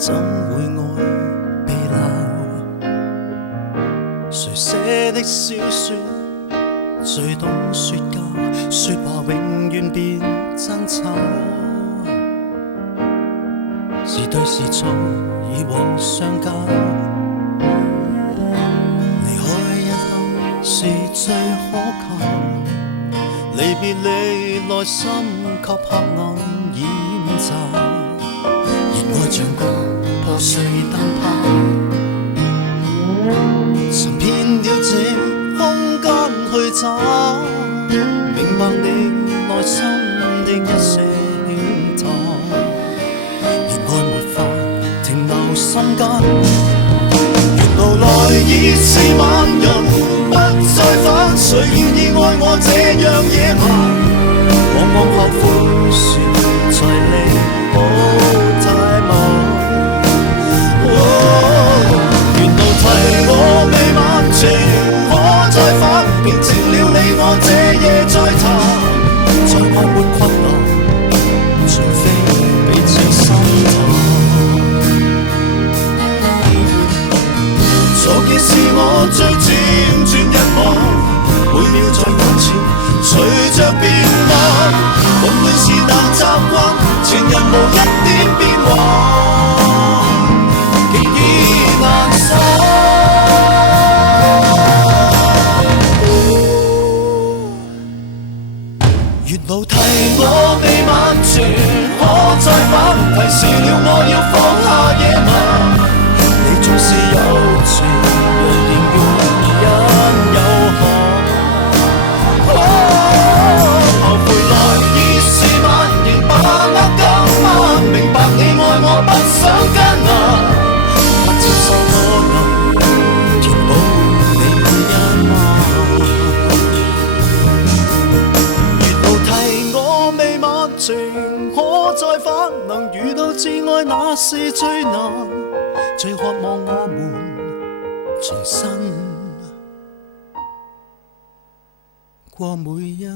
怎會愛被鬧？誰寫的小說最懂說教，說話永遠變爭吵。是對是錯，已往相交。離開一刻是最可靠，離別你內心給黑暗掩罩。熱愛像個破碎燈泡，尋遍了這空間去找，明白你內心的一些輕燙。熱愛沒法停留心間，沿路來已是萬人不再返，誰願意愛我這樣野蠻？往往後悔時才彌補太晚。沿路提我未晚，情可再返，平靜了你我這夜再談，再愛沒困難，除非彼此心淡。錯嘅是我最輾轉人望，每秒在眼前隨着變幻，混亂是難習慣，情人無一點變幻，極已難散。月路提我未晚，情可再返，提示了我要放下野蠻。你總是有情，若然容忍有限。後悔來已是晚，仍把握今晚，明白你愛我不想艱難，不接受我能填補你每一晚。月路提我未晚，情可再返，能遇到摯愛那是最難，最渴望我們重新過每一